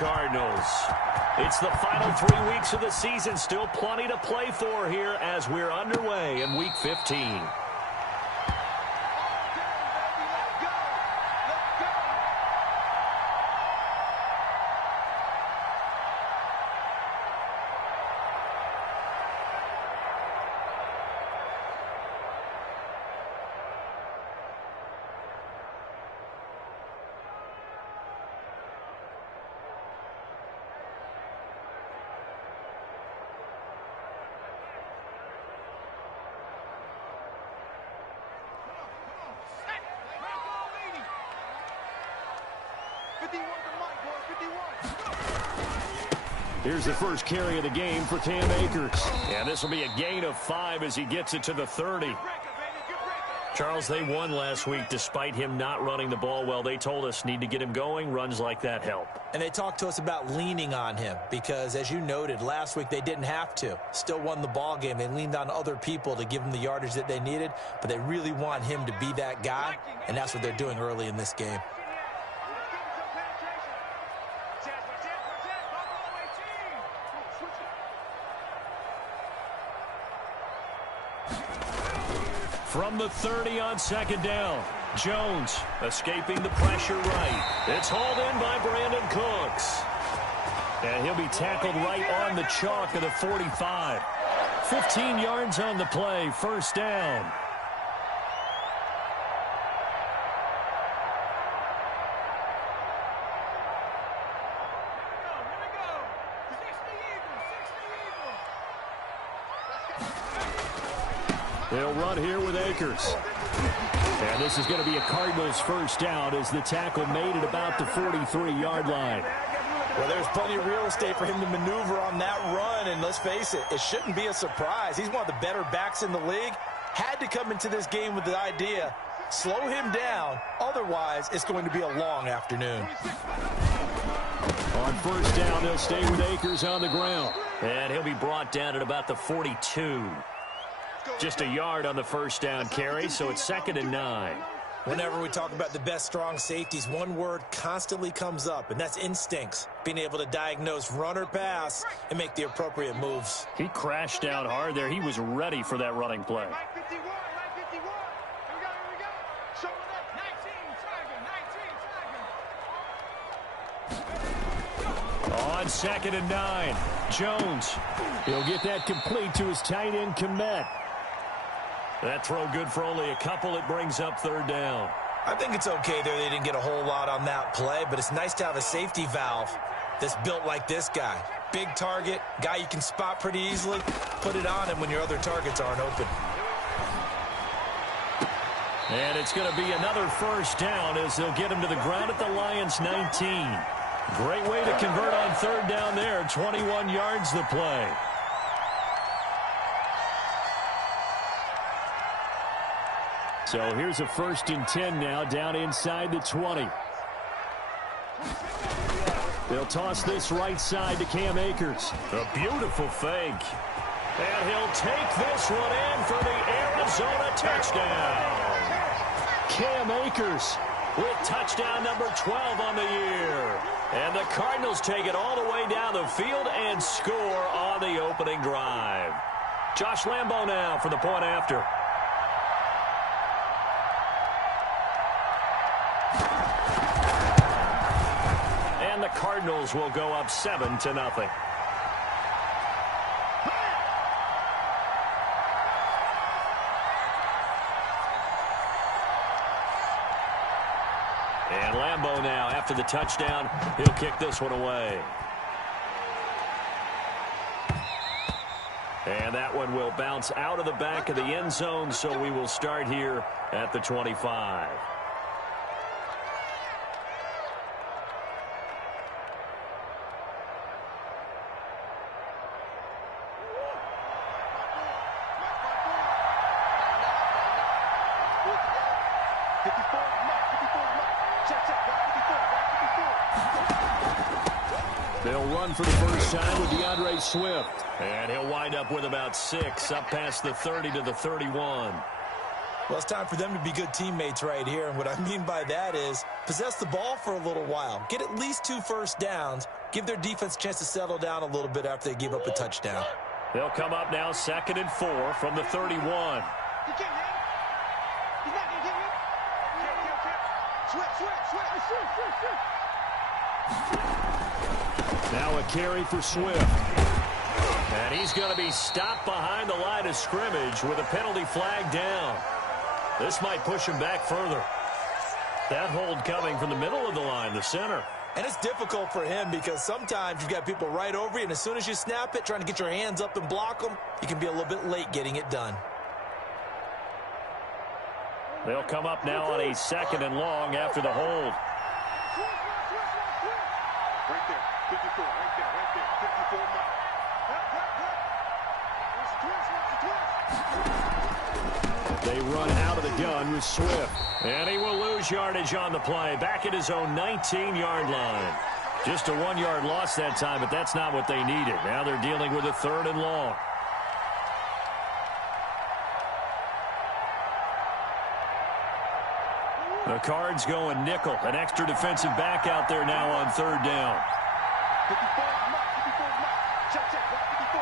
Cardinals. It's the final 3 weeks of the season. Still plenty to play for here as we're underway in Week 15. Here's the first carry of the game for Cam Akers. And this will be a gain of 5 as he gets it to the 30. Charles, they won last week despite him not running the ball well. They told us need to get him going. Runs like that help. And they talked to us about leaning on him because, as you noted, last week they didn't have to. Still won the ball game. They leaned on other people to give them the yardage that they needed, but they really want him to be that guy, and that's what they're doing early in this game. From the 30 on second down, Jones escaping the pressure right. It's hauled in by Brandon Cooks. And he'll be tackled right on the chalk of the 45. 15 yards on the play, first down. They'll run here with Akers. And this is going to be a Cardinals first down as the tackle made at about the 43-yard line. Well, there's plenty of real estate for him to maneuver on that run, and let's face it, it shouldn't be a surprise. He's one of the better backs in the league. Had to come into this game with the idea, slow him down, otherwise it's going to be a long afternoon. On first down, they'll stay with Akers on the ground. And he'll be brought down at about the 42. Just a yard on the first down carry, so it's 2nd and 9. Whenever we talk about the best strong safeties, one word constantly comes up, and that's instincts. Being able to diagnose run or pass and make the appropriate moves. He crashed out hard there. He was ready for that running play. On 2nd and 9, Jones. He'll get that complete to his tight end, Kmet. That throw good for only a couple. It brings up 3rd down. I think it's okay there. They didn't get a whole lot on that play, but it's nice to have a safety valve that's built like this guy. Big target, guy you can spot pretty easily. Put it on him when your other targets aren't open. And it's going to be another first down as they'll get him to the ground at the Lions' 19. Great way to convert on 3rd down there. 21 yards the play. So here's a 1st and 10 now down inside the 20. They'll toss this right side to Cam Akers. A beautiful fake. And he'll take this one in for the Arizona touchdown. Cam Akers with touchdown number 12 on the year. And the Cardinals take it all the way down the field and score on the opening drive. Josh Lambo now for the point after. And the Cardinals will go up 7-0. And Lambo now, after the touchdown, he'll kick this one away. And that one will bounce out of the back of the end zone, so we will start here at the 25. They'll run for the first time with DeAndre Swift. And he'll wind up with about 6 up past the 30 to the 31. Well, it's time for them to be good teammates right here. And what I mean by that is possess the ball for a little while. Get at least 2 first downs. give their defense a chance to settle down a little bit after they give up a touchdown. They'll come up now 2nd and 4 from the 31. Now a carry for Swift. And he's going to be stopped behind the line of scrimmage with a penalty flag down. This might push him back further. That hold coming from the middle of the line, the center. And it's difficult for him because sometimes you've got people right over you, and as soon as you snap it, trying to get your hands up and block them, you can be a little bit late getting it done. They'll come up now on a 2nd and long after the hold. Right there, 54, right there, 54 mark. They run out of the gun with Swift. And he will lose yardage on the play. Back at his own 19-yard line. Just a 1-yard loss that time, but that's not what they needed. Now they're dealing with a 3rd and long. The Cards going nickel. An extra defensive back out there now on 3rd down. 54 mark, 54 mark. Check, check, 54.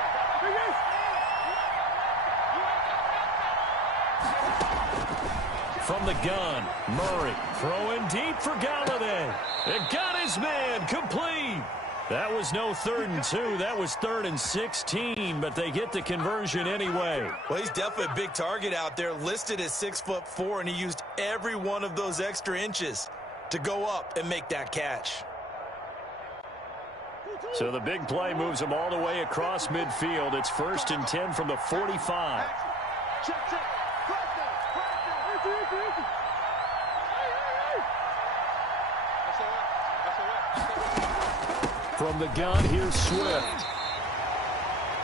From the gun, Murray throwing deep for Galladay. It got his man complete. That was no 3rd and 2. That was 3rd and 16, but they get the conversion anyway. Well, he's definitely a big target out there, listed as 6'4", and he used every one of those extra inches to go up and make that catch. So the big play moves them all the way across midfield. It's 1st and 10 from the 45. Check, check. From the gun, here's Swift.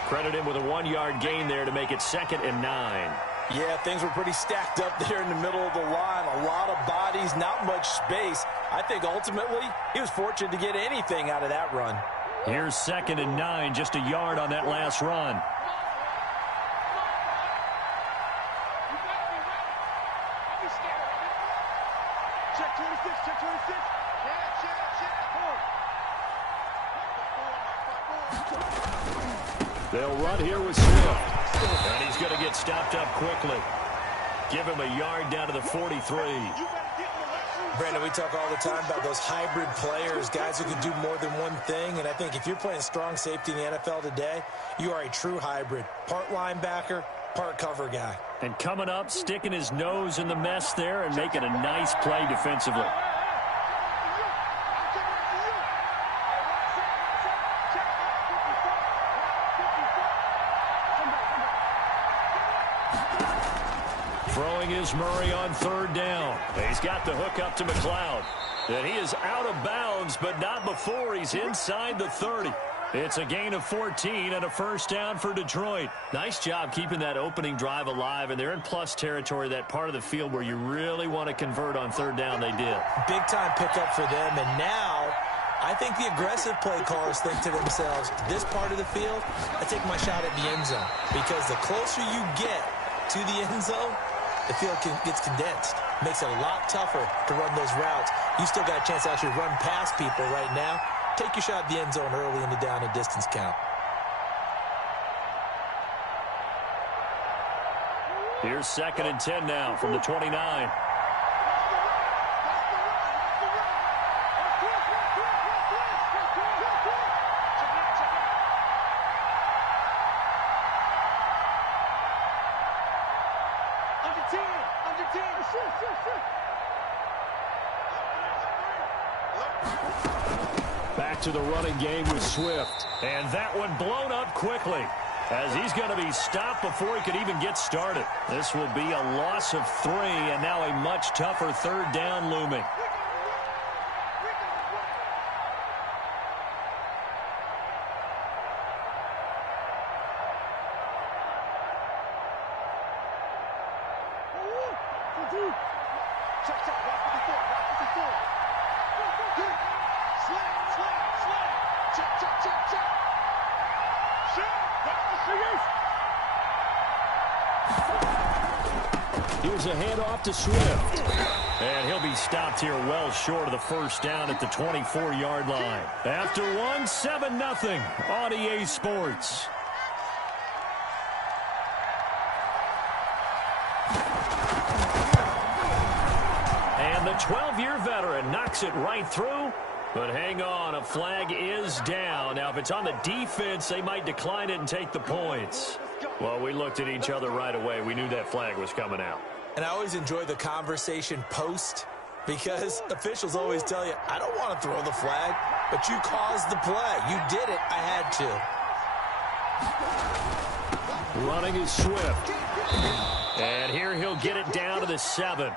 Credit him with a 1-yard gain there to make it 2nd and 9. Yeah, things were pretty stacked up there in the middle of the line. A lot of bodies, not much space. I think ultimately he was fortunate to get anything out of that run. Here's 2nd and 9, just a yard on that last run. Check 26, check 26. They'll run here with Swift. And he's going to get stopped up quickly. Give him a yard down to the 43. Brandon, we talk all the time about those hybrid players, guys who can do more than one thing. And I think if you're playing strong safety in the NFL today, you are a true hybrid. Part linebacker, part cover guy. And coming up, sticking his nose in the mess there and making a nice play defensively. Throwing is Murray on 3rd down. He's got the hook up to McLeod. And he is out of bounds, but not before he's inside the 30. It's a gain of 14 and a 1st down for Detroit. Nice job keeping that opening drive alive, and they're in plus territory, that part of the field where you really want to convert on 3rd down. They did. Big time pickup for them, and now I think the aggressive play callers think to themselves, this part of the field, I take my shot at the end zone, because the closer you get to the end zone, the field gets condensed. Makes it a lot tougher to run those routes. You still got a chance to actually run past people right now. Take your shot at the end zone early in the down and distance count. Here's 2nd and 10 now from the 29. Back to the running game with Swift. And that one blown up quickly as he's going to be stopped before he could even get started. This will be a loss of 3 and now a much tougher 3rd down looming. Here's a handoff to Swift. And he'll be stopped here well short of the first down at the 24-yard line. After one, 7-0 on EA Sports. And the 12-year veteran knocks it right through. But hang on, a flag is down. Now, if it's on the defense, they might decline it and take the points. Well, we looked at each other right away. We knew that flag was coming out. And I always enjoy the conversation post because officials always tell you, I don't want to throw the flag, but you caused the play. You did it. I had to. Running is Swift. And here he'll get it down to the 7.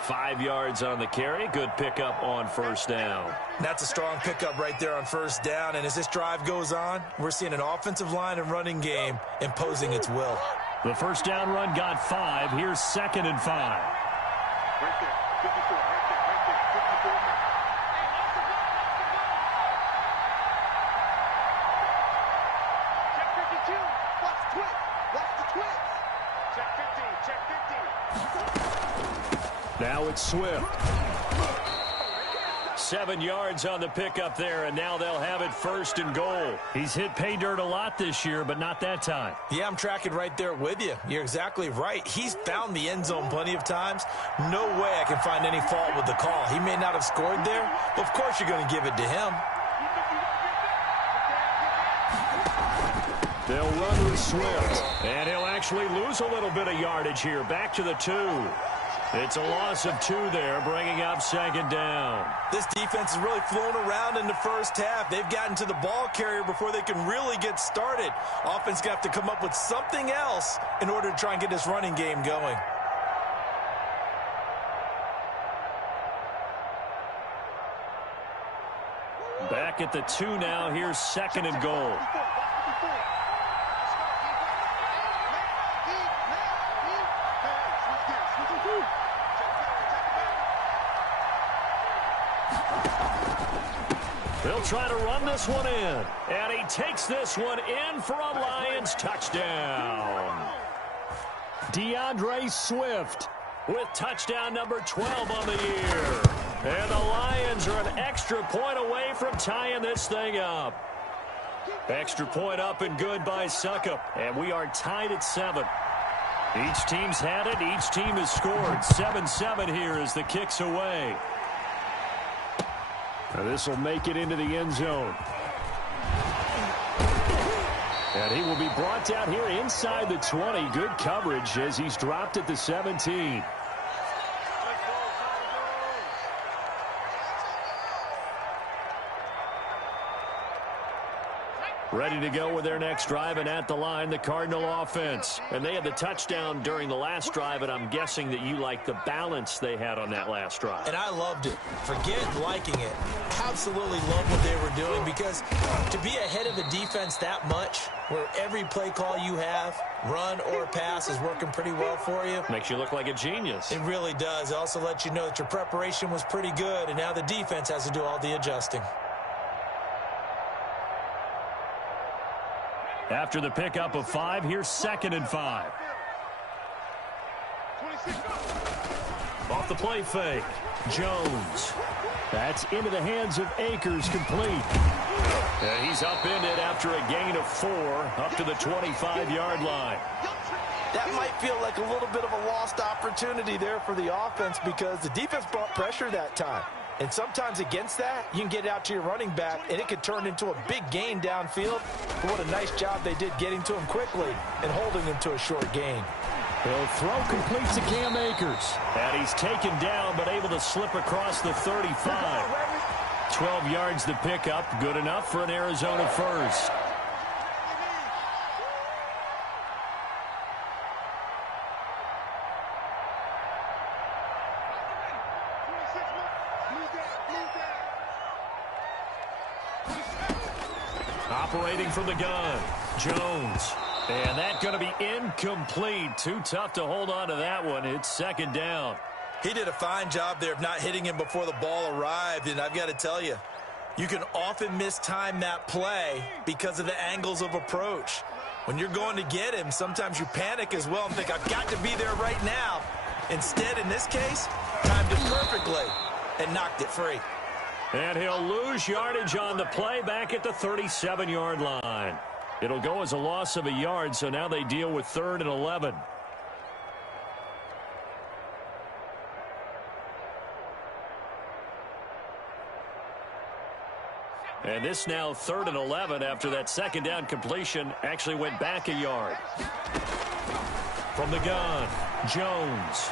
5 yards on the carry. Good pickup on first down. That's a strong pickup right there on first down. And as this drive goes on, we're seeing an offensive line and running game imposing its will. The first down run got 5. Here's 2nd and 5. Right there. 54. Right there. 54. Check 52. Watch the twist. Watch the twist. Check 15. Check 15. Now it's Swift. 7 yards on the pickup there, and now they'll have it 1st and goal. He's hit pay dirt a lot this year, but not that time. Yeah, I'm tracking right there with you. You're exactly right. He's found the end zone plenty of times. No way I can find any fault with the call. He may not have scored there, but of course you're going to give it to him. They'll run with Swift, and he'll actually lose a little bit of yardage here. Back to the 2. It's a loss of 2 there, bringing up 2nd down. This defense has really flown around in the first half. They've gotten to the ball carrier before they can really get started. Offense got to come up with something else in order to try and get this running game going. Back at the 2 now. Here's 2nd and goal. They'll try to run this one in. And he takes this one in for a Lions touchdown. DeAndre Swift with touchdown number 12 on the year. And the Lions are an extra point away from tying this thing up. Extra point up and good by Suckup. And we are tied at 7. Each team's had it. Each team has scored. 7-7 here as the kick's away. Now this will make it into the end zone. And he will be brought down here inside the 20. Good coverage as he's dropped at the 17. Ready to go with their next drive, and at the line, the Cardinal offense. And they had the touchdown during the last drive, and I'm guessing that you like the balance they had on that last drive. And I loved it. Forget liking it. Absolutely love what they were doing, because to be ahead of a defense that much, where every play call you have, run or pass, is working pretty well for you. Makes you look like a genius. It really does. It also lets you know that your preparation was pretty good, and now the defense has to do all the adjusting. After the pickup of 5, here's 2nd and 5. Off the play fake. Jones. That's into the hands of Akers, complete. And he's upended after a gain of 4 up to the 25-yard line. That might feel like a little bit of a lost opportunity there for the offense, because the defense brought pressure that time. And sometimes against that, you can get out to your running back, and it could turn into a big gain downfield. But what a nice job they did getting to him quickly and holding him to a short gain. He'll throw complete to Cam Akers. And he's taken down, but able to slip across the 35. 12 yards to pick up. Good enough for an Arizona first. Operating from the gun, Jones. And that's going to be incomplete. Too tough to hold on to that one. It's 2nd down. He did a fine job there of not hitting him before the ball arrived. And I've got to tell you, you can often mistime that play because of the angles of approach. When you're going to get him, sometimes you panic as well and think, I've got to be there right now. Instead, in this case, timed it perfectly and knocked it free. And he'll lose yardage on the play back at the 37-yard line. It'll go as a loss of a yard, so now they deal with 3rd and 11. And this now 3rd and 11 after that second down completion actually went back a yard. From the gun, Jones.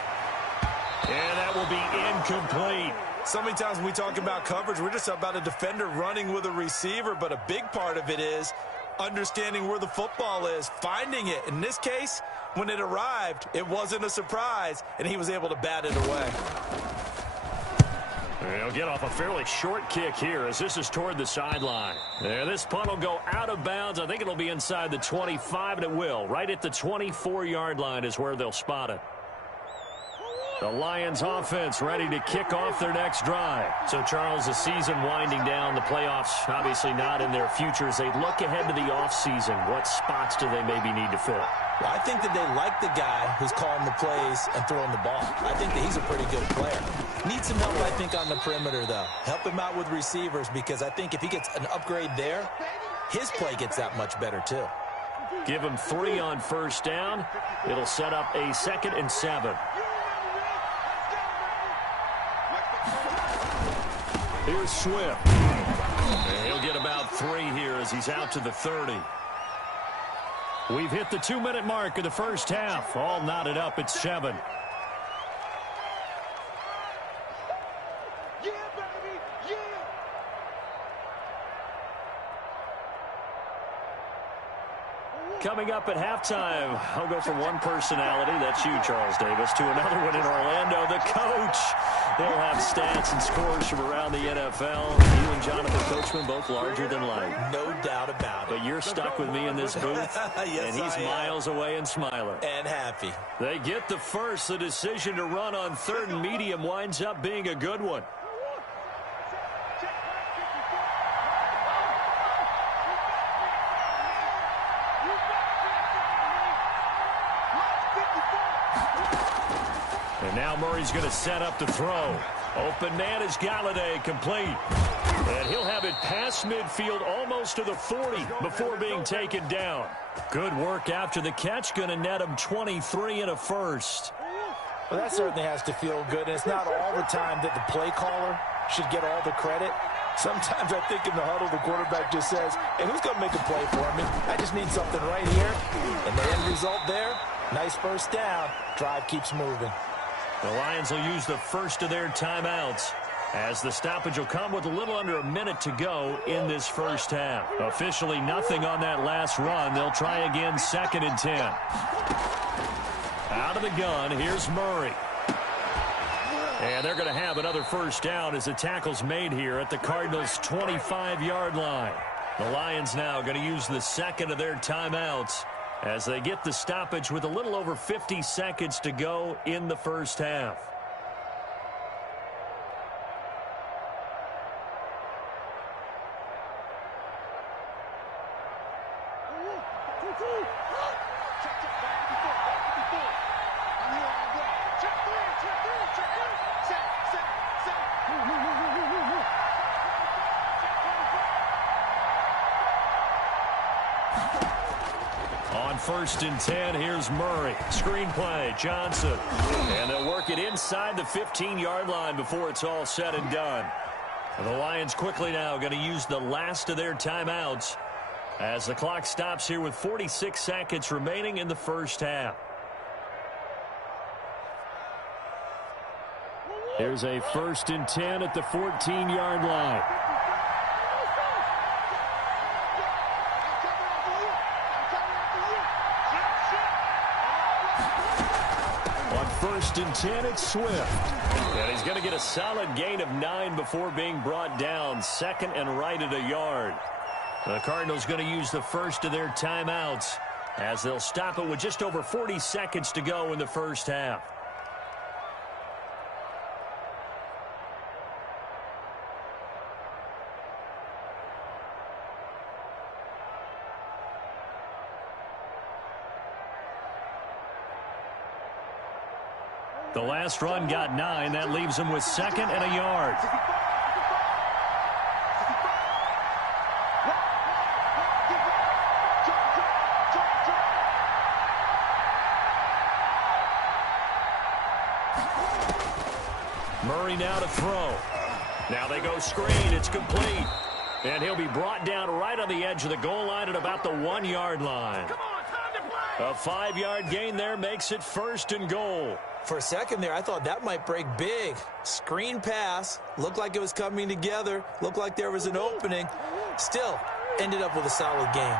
And that will be incomplete. So many times when we talk about coverage, we're just about a defender running with a receiver, but a big part of it is understanding where the football is, finding it. In this case, when it arrived, it wasn't a surprise, and he was able to bat it away. He'll get off a fairly short kick here as this is toward the sideline. This punt will go out of bounds. I think it'll be inside the 25, and it will. Right at the 24-yard line is where they'll spot it. The Lions offense ready to kick off their next drive. So, Charles, the season winding down, the playoffs obviously not in their future. As they look ahead to the offseason, what spots do they maybe need to fill? Well, I think that they like the guy who's calling the plays and throwing the ball. I think that he's a pretty good player. Needs some help, I think, on the perimeter, though. Help him out with receivers, because I think if he gets an upgrade there, his play gets that much better, too. Give him 3 on first down. It'll set up a 2nd and 7. Here's Swift. And he'll get about 3 here as he's out to the 30. We've hit the 2-minute mark of the first half. All knotted up at 7. Yeah, baby, yeah. Coming up at halftime, I'll go from one personality, that's you, Charles Davis, to another one in Orlando, the coach. They'll have stats and scores from around the NFL. You and Jonathan Coachman, both larger than life. No doubt about it. But you're stuck with me in this booth, yes, and he's miles away and smiling. And happy. They get the first. The decision to run on 3rd and medium winds up being a good one. And now Murray's going to set up the throw. Open man is Galladay, complete. And he'll have it past midfield almost to the 40 before being taken down. Good work after the catch. Going to net him 23 and a first. Well, that certainly has to feel good. And it's not all the time that the play caller should get all the credit. Sometimes I think in the huddle, the quarterback just says, hey, who's going to make a play for me? I just need something right here. And the end result there, nice first down. Drive keeps moving. The Lions will use the first of their timeouts as the stoppage will come with a little under a minute to go in this first half. Officially nothing on that last run. They'll try again 2nd and 10. Out of the gun, here's Murray. And they're going to have another first down as the tackle's made here at the Cardinals' 25-yard line. The Lions now going to use the 2nd of their timeouts as they get the stoppage with a little over 50 seconds to go in the first half. On 1st and 10, here's Murray. Screen play, Johnson. And they'll work it inside the 15-yard line before it's all said and done. And the Lions quickly now going to use the last of their timeouts as the clock stops here with 46 seconds remaining in the first half. Here's a 1st and 10 at the 14-yard line. On 1st and 10, it's Swift. And he's going to get a solid gain of 9 before being brought down. 2nd and right at a yard. The Cardinals going to use the first of their timeouts as they'll stop it with just over 40 seconds to go in the first half. The last run got 9. That leaves him with 2nd and a yard. Murray now to throw. Now they go screen. It's complete. And he'll be brought down right on the edge of the goal line at about the 1-yard line. A 5-yard gain there makes it 1st and goal. For a second there, I thought that might break big. Screen pass. Looked like it was coming together. Looked like there was an opening. Still, ended up with a solid game.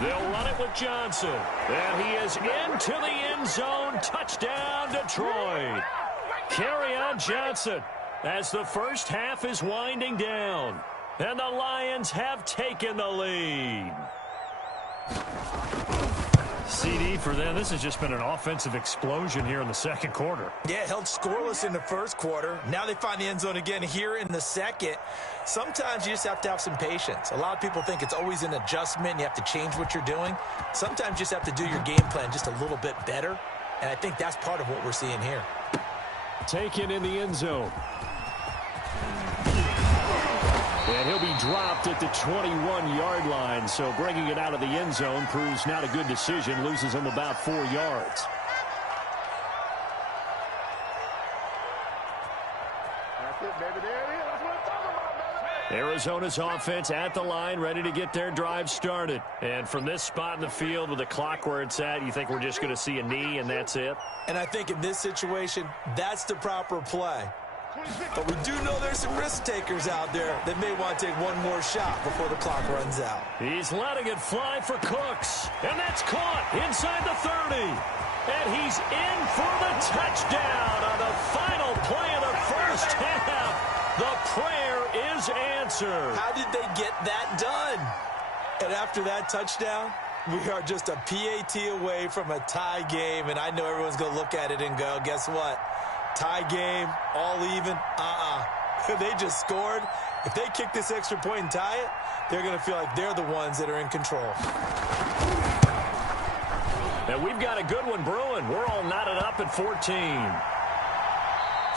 They'll run it with Johnson. And he is into the end zone. Touchdown, Detroit. Kerryon Johnson as the first half is winding down. And the Lions have taken the lead. CD for them. This has just been an offensive explosion here in the second quarter. Yeah, held scoreless in the first quarter. Now they find the end zone again here in the second. Sometimes you just have to have some patience. A lot of people think it's always an adjustment. You have to change what you're doing. Sometimes you just have to do your game plan just a little bit better. And I think that's part of what we're seeing here. Taken in the end zone. And he'll be dropped at the 21-yard line. So bringing it out of the end zone proves not a good decision. Loses him about 4 yards. That's it, baby. There it is. That's what I'm talking about, baby. Arizona's offense at the line, ready to get their drive started. And from this spot in the field with the clock where it's at, you think we're just going to see a knee and that's it? And I think in this situation, that's the proper play. But we do know there's some risk takers out there that may want to take one more shot before the clock runs out. He's letting it fly for Cooks. And that's caught inside the 30. And he's in for the touchdown on the final play of the first half. The prayer is answered. How did they get that done? And after that touchdown, we are just a PAT away from a tie game. And I know everyone's going to look at it and go, guess what? Tie game, all even, They just scored. If they kick this extra point and tie it, they're going to feel like they're the ones that are in control. And we've got a good one brewing. We're all knotted up at 14.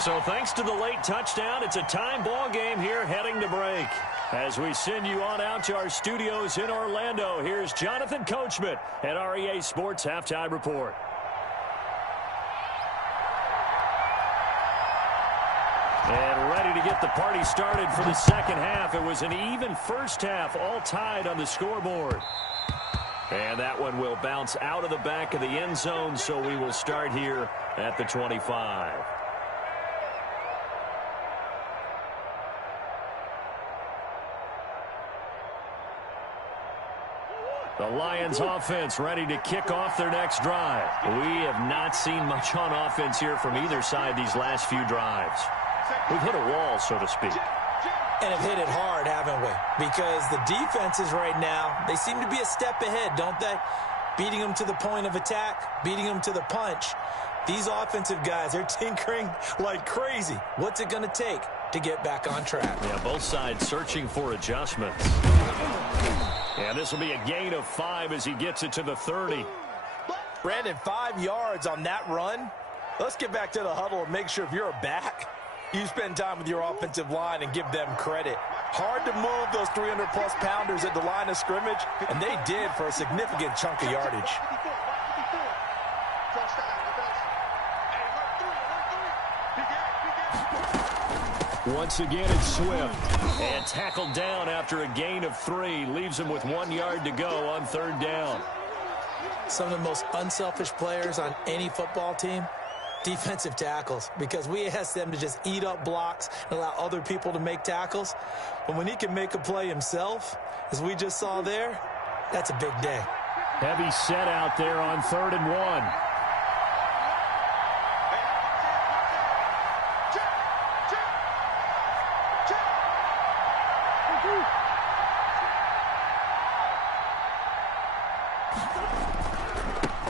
So thanks to the late touchdown, it's a time ball game here heading to break. As we send you on out to our studios in Orlando, here's Jonathan Coachman at REA Sports Halftime Report. And ready to get the party started for the second half. It was an even first half, all tied on the scoreboard. And that one will bounce out of the back of the end zone, so we will start here at the 25. The Lions offense ready to kick off their next drive. We have not seen much on offense here from either side these last few drives. We've hit a wall, so to speak. And have hit it hard, haven't we? Because the defenses right now, they seem to be a step ahead, don't they? Beating them to the point of attack, beating them to the punch. These offensive guys, they're tinkering like crazy. What's it going to take to get back on track? Yeah, both sides searching for adjustments. And this will be a gain of 5 as he gets it to the 30. Brandon, 5 yards on that run. Let's get back to the huddle and make sure if you're a back, you spend time with your offensive line and give them credit. Hard to move those 300-plus pounders at the line of scrimmage, and they did for a significant chunk of yardage. Once again, it's Swift. And tackled down after a gain of 3. Leaves him with 1 yard to go on third down. Some of the most unselfish players on any football team, defensive tackles, because we ask them to just eat up blocks and allow other people to make tackles. But when he can make a play himself, as we just saw there, that's a big day. Heavy set out there on 3rd and 1.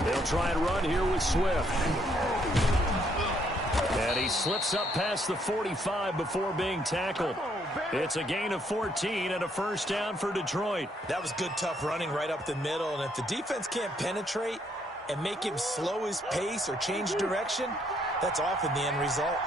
They'll try and run here with Swift. And he slips up past the 45 before being tackled. It's a gain of 14 and a first down for Detroit. That was good, tough running right up the middle. And if the defense can't penetrate and make him slow his pace or change direction, that's often the end result.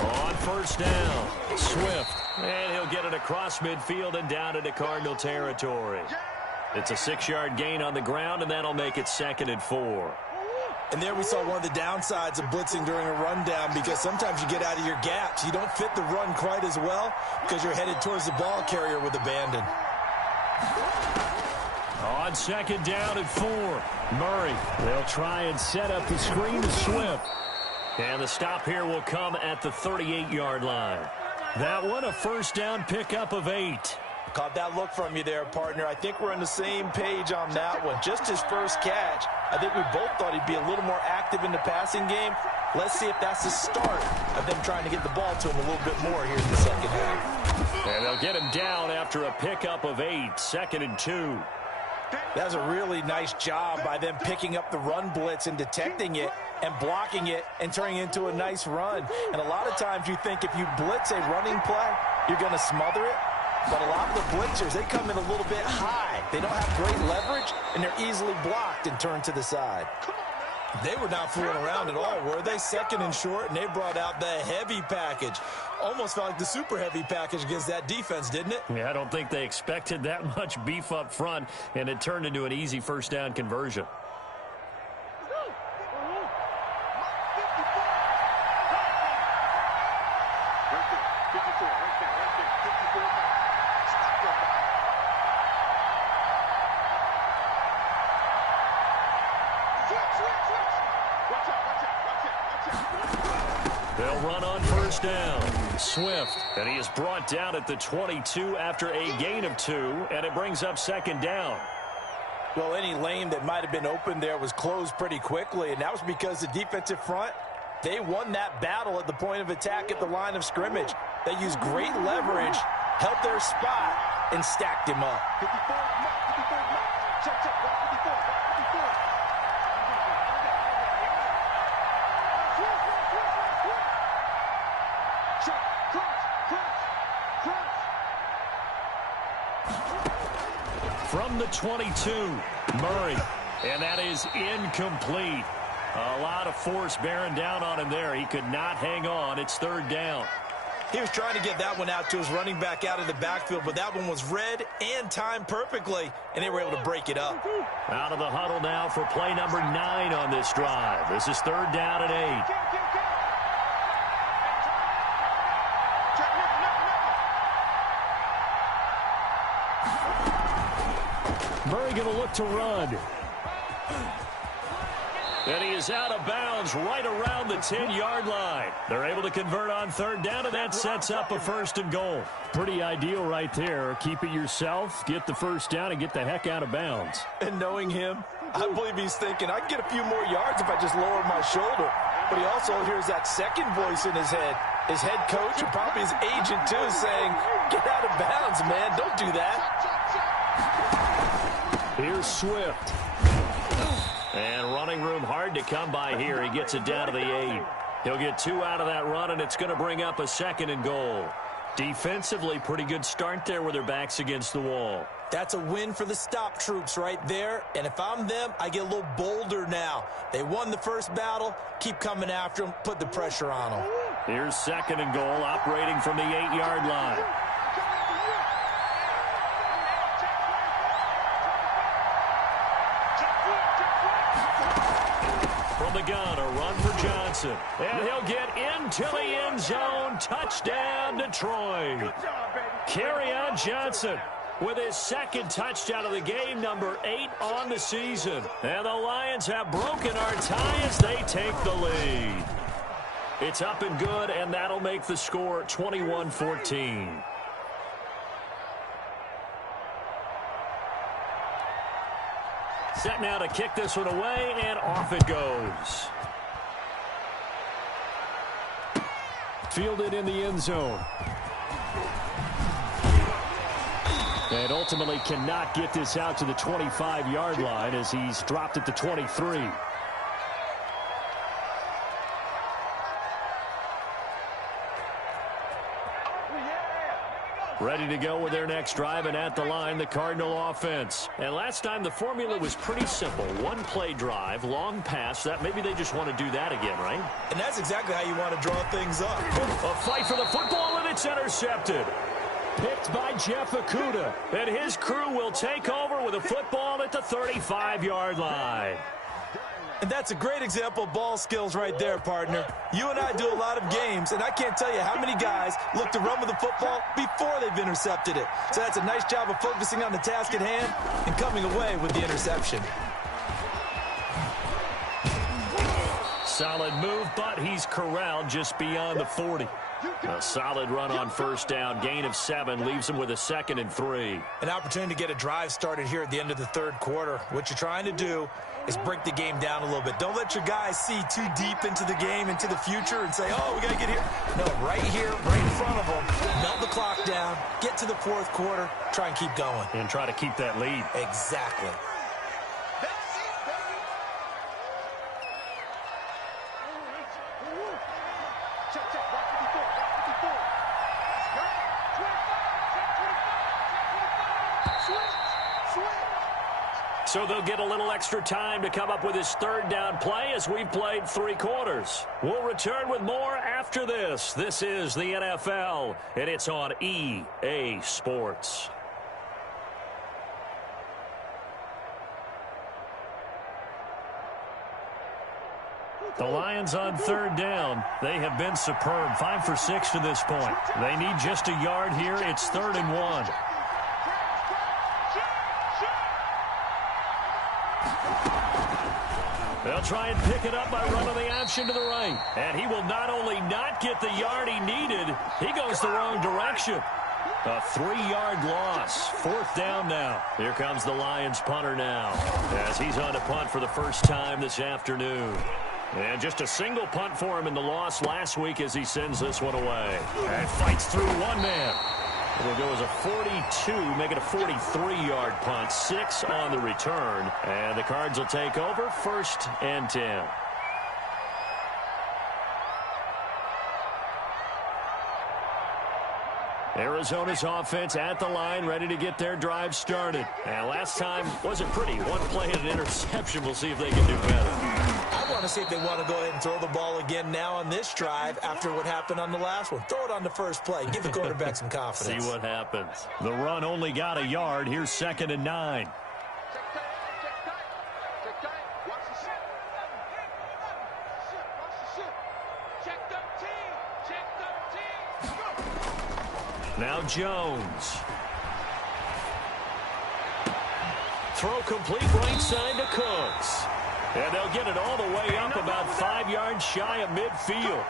On first down, Swift. And he'll get it across midfield and down into Cardinal territory. It's a 6-yard gain on the ground, and that'll make it 2nd and 4. And there we saw one of the downsides of blitzing during a rundown, because sometimes you get out of your gaps. You don't fit the run quite as well because you're headed towards the ball carrier with abandon. On 2nd down and 4, Murray. They'll try and set up the screen to Swift. And the stop here will come at the 38-yard line. That one, a first down pickup of 8. Caught that look from you there, partner. I think we're on the same page on that one. Just his first catch. I think we both thought he'd be a little more active in the passing game. Let's see if that's the start of them trying to get the ball to him a little bit more here in the second half. And they'll get him down after a pickup of 8, 2nd and 2. That's a really nice job by them picking up the run blitz and detecting it and blocking it and turning it into a nice run. And a lot of times you think if you blitz a running play, you're going to smother it. But a lot of the blitzers, they come in a little bit high. They don't have great leverage, and they're easily blocked and turned to the side. They were not fooling around at all, were they? 2nd and short, and they brought out the heavy package. Almost felt like the super heavy package against that defense, didn't it? Yeah, I don't think they expected that much beef up front, and it turned into an easy first down conversion. They'll run on first down. Swift, and he is brought down at the 22 after a gain of 2, and it brings up 2nd down. Well, any lane that might have been open there was closed pretty quickly, and that was because the defensive front, they won that battle at the point of attack at the line of scrimmage. They used great leverage, held their spot, and stacked him up. 54, check, 54, 54. From the 22, Murray, and that is incomplete. A lot of force bearing down on him there. He could not hang on. It's 3rd down. He was trying to get that one out to his running back out of the backfield, but that one was read and timed perfectly, and they were able to break it up. Out of the huddle now for play number 9 on this drive. This is 3rd down and 8. Murray going to look to run. And he is out of bounds right around the 10-yard line. They're able to convert on 3rd down, and that sets up a 1st and goal. Pretty ideal right there. Keep it yourself, get the first down, and get the heck out of bounds. And knowing him, I believe he's thinking, I can get a few more yards if I just lower my shoulder. But he also hears that second voice in his head. His head coach and probably his agent, too, saying, get out of bounds, man. Don't do that. Here's Swift. And running room hard to come by here. He gets it down to the 8. He'll get 2 out of that run, and it's going to bring up a 2nd and goal. Defensively, pretty good start there with their backs against the wall. That's a win for the stop troops right there. And if I'm them, I get a little bolder now. They won the first battle. Keep coming after them. Put the pressure on them. Here's 2nd and goal, operating from the 8-yard line. From the gun, a run for Johnson. And he'll get into the end zone. Touchdown, Detroit. Kerryon Johnson with his 2nd touchdown of the game, number 8 on the season. And the Lions have broken our tie as they take the lead. It's up and good, and that'll make the score 21-14. Set now to kick this one away, and off it goes. Fielded in the end zone. And ultimately cannot get this out to the 25-yard line as he's dropped at the 23. Ready to go with their next drive, and at the line, the Cardinal offense. And last time, the formula was pretty simple. One play drive, long pass. That maybe they just want to do that again, right? And that's exactly how you want to draw things up. A fight for the football, and it's intercepted. Picked by Jeff Okudah. And his crew will take over with a football at the 35-yard line. And that's a great example of ball skills right there, partner. You and I do a lot of games, and I can't tell you how many guys look to run with the football before they've intercepted it. So that's a nice job of focusing on the task at hand and coming away with the interception. Solid move, but he's corralled just beyond the 40. A solid run on first down. Gain of 7 leaves him with a 2nd and 3. An opportunity to get a drive started here at the end of the third quarter. What you're trying to do is break the game down a little bit. Don't let your guys see too deep into the game, into the future, and say, oh, we got to get here. No, right here, right in front of them. Melt the clock down, get to the fourth quarter, try and keep going. And try to keep that lead. Exactly. So they'll get a little extra time to come up with his third down play as we've played 3 quarters. We'll return with more after this. This is the NFL, and it's on EA Sports. The Lions on third down. They have been superb. 5 for 6 to this point. They need just a yard here. It's 3rd and 1. They'll try and pick it up by running the option to the right. And he will not only not get the yard he needed, he goes the wrong direction. A 3-yard loss. 4th down now. Here comes the Lions punter now as he's on to punt for the first time this afternoon. And just a single punt for him in the loss last week as he sends this one away. And fights through one man. It'll go as a 42, make it a 43-yard punt, 6 on the return. And the Cards will take over, 1st and 10. Arizona's offense at the line, ready to get their drive started. And last time wasn't pretty. One play and an interception. We'll see if they can do better. I want to see if they want to go ahead and throw the ball again now on this drive after what happened on the last one. Throw it on the first play. Give the quarterback some confidence. See what happens. The run only got a yard. Here's 2nd and 9. Now Jones. Throw complete right side to Cooks. And they'll get it all the way up about 5 yards shy of midfield.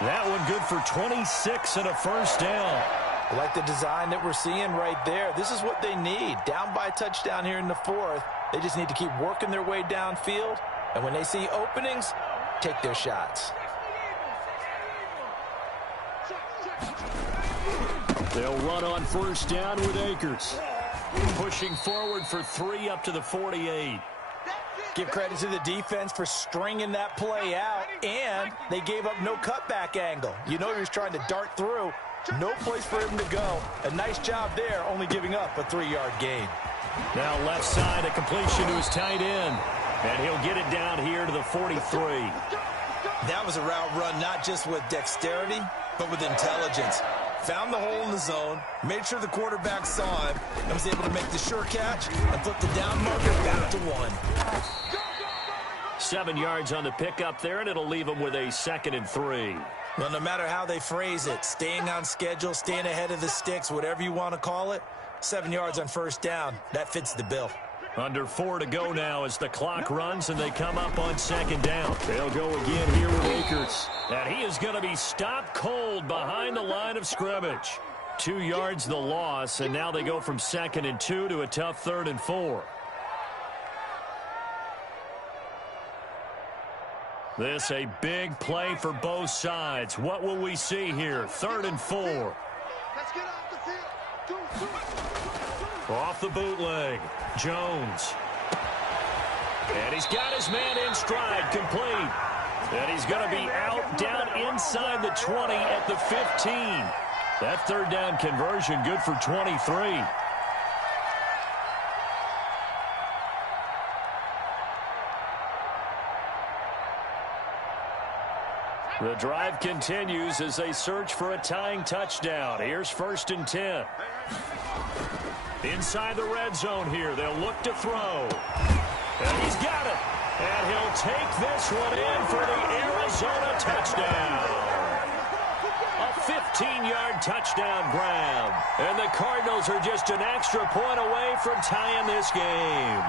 That one good for 26 and a first down. I like the design that we're seeing right there. This is what they need. Down by a touchdown here in the 4th. They just need to keep working their way downfield. And when they see openings, take their shots. They'll run on first down with Akers. Pushing forward for 3 up to the 48. Give credit to the defense for stringing that play out, and they gave up no cutback angle. You know he was trying to dart through. No place for him to go. A nice job there, only giving up a 3-yard gain. Now left side, a completion to his tight end. And he'll get it down here to the 43. That was a route run not just with dexterity, but with intelligence. Found the hole in the zone, made sure the quarterback saw him, and was able to make the sure catch and flip the down marker back to 1. 7 yards on the pickup there, and it'll leave him with a 2nd and 3. Well, no matter how they phrase it, staying on schedule, staying ahead of the sticks, whatever you want to call it, 7 yards on first down, that fits the bill. Under 4 to go now as the clock runs and they come up on 2nd down. They'll go again here with Akers. And he is going to be stopped cold behind the line of scrimmage. 2 yards the loss, and now they go from 2nd and 2 to a tough 3rd and 4. This a big play for both sides. What will we see here? 3rd and 4. Let's get off the field. Off the bootleg, Jones. And he's got his man in stride, complete. And he's going to be out, down inside the 20 at the 15. That third down conversion good for 23. The drive continues as they search for a tying touchdown. Here's 1st and 10. Inside the red zone here, they'll look to throw. And he's got it. And he'll take this one in for the Arizona touchdown. A 15-yard touchdown grab. And the Cardinals are just an extra point away from tying this game.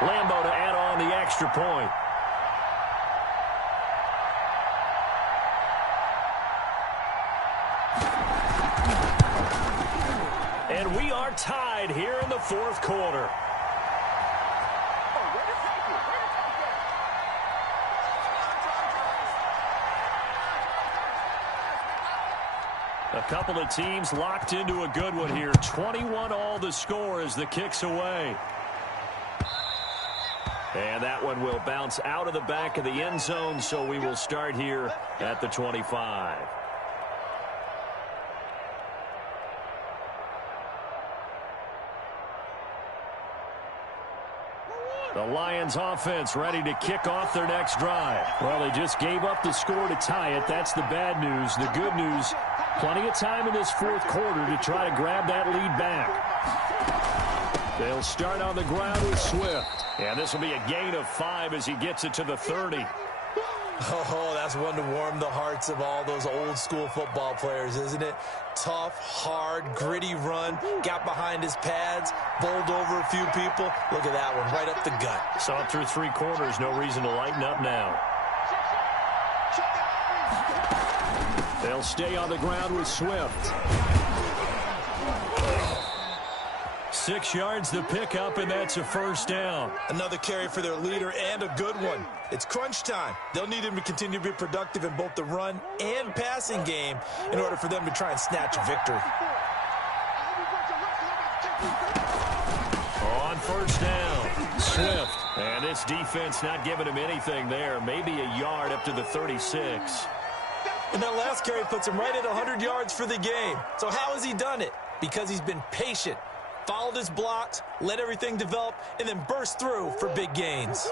Lambeau to add on the extra point. And we are tied here in the 4th quarter. A couple of teams locked into a good one here. 21 all the score as the kick's away. And that one will bounce out of the back of the end zone, so we will start here at the 25. The Lions offense ready to kick off their next drive. Well, they just gave up the score to tie it. That's the bad news. The good news, plenty of time in this 4th quarter to try to grab that lead back. They'll start on the ground with Swift. And this will be a gain of 5 as he gets it to the 30. Oh, that's one to warm the hearts of all those old school football players, isn't it? Tough, hard, gritty run. Got behind his pads, bowled over a few people. Look at that one, right up the gut. Saw it through 3 quarters. No reason to lighten up now. They'll stay on the ground with Swift. 6 yards to pick up, and that's a 1st down. Another carry for their leader, and a good one. It's crunch time. They'll need him to continue to be productive in both the run and passing game in order for them to try and snatch a victory. On 1st down, Swift. And this defense not giving him anything there. Maybe a yard up to the 36. And that last carry puts him right at 100 yards for the game. So how has he done it? Because he's been patient. Followed his blocks, let everything develop, and then burst through for big gains.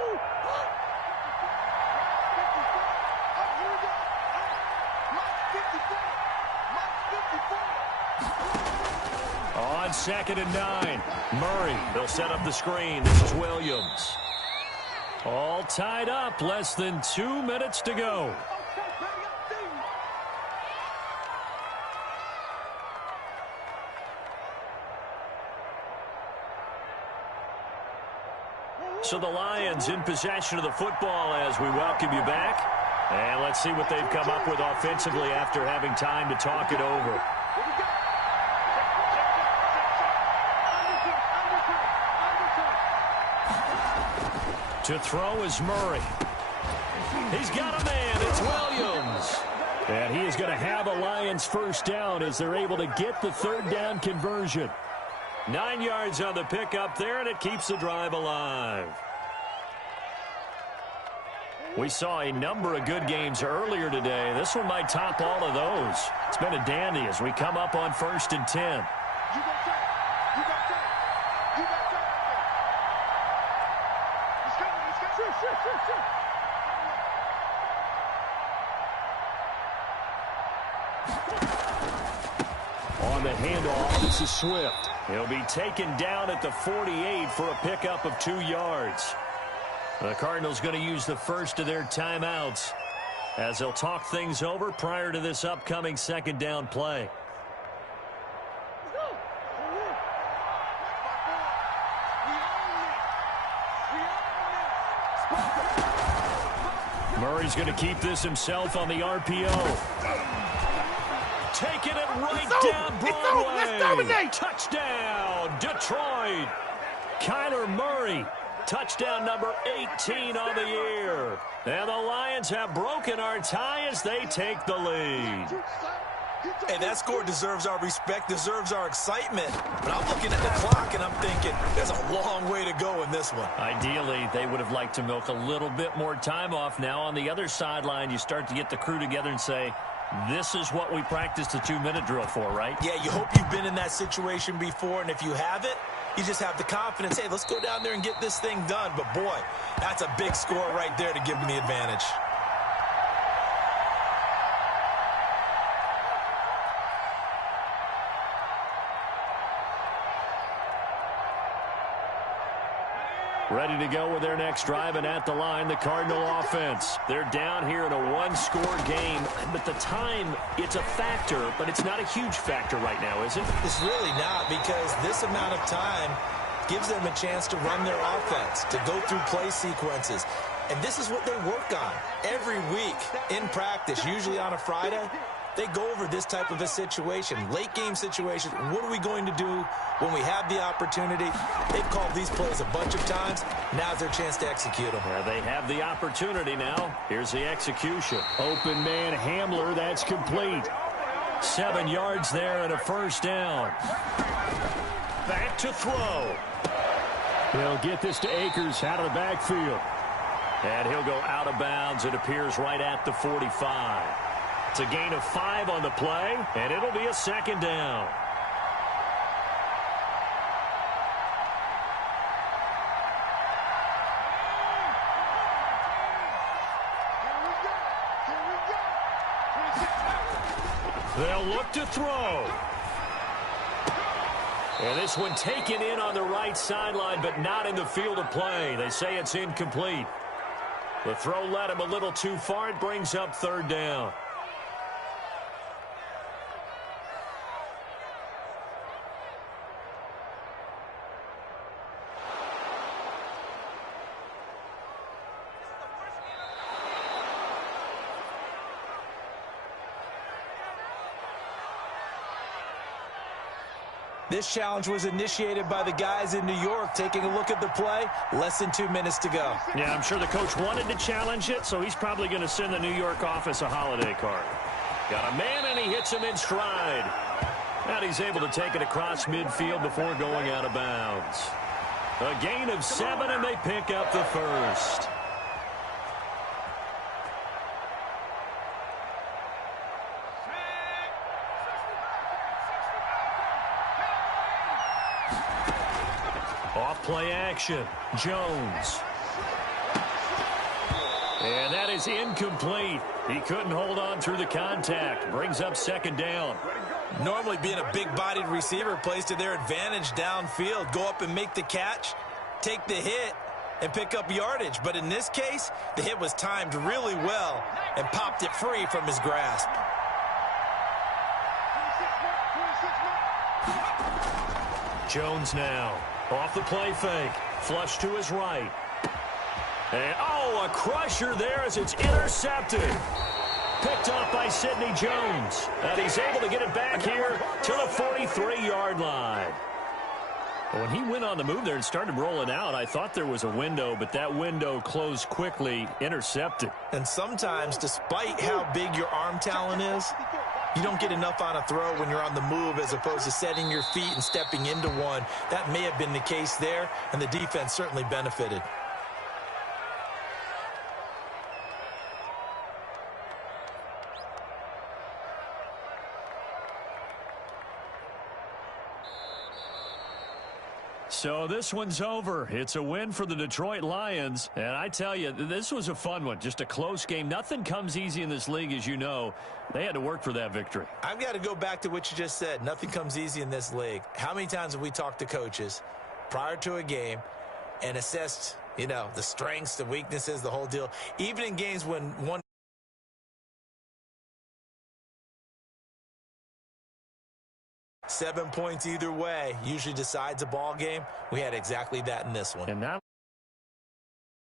On 2nd and 9, Murray. They'll set up the screen. This is Williams. All tied up. Less than 2 minutes to go. So the Lions in possession of the football as we welcome you back. And let's see what they've come up with offensively after having time to talk it over. To throw is Murray. He's got a man. It's Williams. And he is going to have a Lions 1st down as they're able to get the 3rd down conversion. 9 yards on the pickup there, and it keeps the drive alive. We saw a number of good games earlier today. This one might top all of those. It's been a dandy as we come up on 1st and 10. On the handoff, this is Swift. He'll be taken down at the 48 for a pickup of 2 yards. The Cardinals going to use the first of their timeouts as they'll talk things over prior to this upcoming 2nd down play. Murray's going to keep this himself on the RPO. Taking it right down Broadway. Let's dominate. Touchdown, Detroit. Kyler Murray Touchdown number 18 on the year. And the Lions have broken our tie as they take the lead. Hey, that score deserves our respect, deserves our excitement. But I'm looking at the clock, and I'm thinking, there's a long way to go in this one. Ideally, they would have liked to milk a little bit more time off. Now on the other sideline, you start to get the crew together and say, this is what we practiced the 2-minute drill for, right? Yeah, you hope you've been in that situation before, and if you haven't, you just have the confidence, hey, let's go down there and get this thing done. But, boy, that's a big score right there to give them the advantage. Ready to go with their next drive, and at the line, the Cardinal offense. They're down here in a one-score game, but the time, it's a factor, but it's not a huge factor right now, is it? It's really not, because this amount of time gives them a chance to run their offense, to go through play sequences. And this is what they work on every week in practice, usually on a Friday. They go over this type of a situation, late game situation. What are we going to do when we have the opportunity? They've called these plays a bunch of times. Now's their chance to execute them. Yeah, they have the opportunity now. Here's the execution. Open man Hamler, that's complete. 7 yards there and a first down. Back to throw. He'll get this to Akers out of the backfield. And he'll go out of bounds. It appears right at the 45. It's a gain of 5 on the play, and it'll be a second down. They'll look to throw. And this one taken in on the right sideline, but not in the field of play. They say it's incomplete. The throw led him a little too far. It brings up third down. This challenge was initiated by the guys in New York. Taking a look at the play, less than 2 minutes to go. Yeah, I'm sure the coach wanted to challenge it, so he's probably going to send the New York office a holiday card. Got a man, and he hits him in stride. And he's able to take it across midfield before going out of bounds. A gain of 7, and they pick up the first. Off-play action. Jones. And that is incomplete. He couldn't hold on through the contact. Brings up second down. Normally being a big-bodied receiver plays to their advantage downfield. Go up and make the catch, take the hit, and pick up yardage. But in this case, the hit was timed really well and popped it free from his grasp. Jones now. Off the play fake. Flush to his right. And, oh, a crusher there as it's intercepted. Picked up by Sidney Jones. And he's able to get it back here to the 43-yard line. When he went on the move there and started rolling out, I thought there was a window, but that window closed quickly, intercepted. And sometimes, despite how big your arm talent is, you don't get enough on a throw when you're on the move as opposed to setting your feet and stepping into one. That may have been the case there, and the defense certainly benefited. So this one's over. It's a win for the Detroit Lions. And I tell you, this was a fun one. Just a close game. Nothing comes easy in this league, as you know. They had to work for that victory. I've got to go back to what you just said. Nothing comes easy in this league. How many times have we talked to coaches prior to a game and assessed, you know, the strengths, the weaknesses, the whole deal? Even in games when one 7 points either way usually decides a ball game. We had exactly that in this one. And not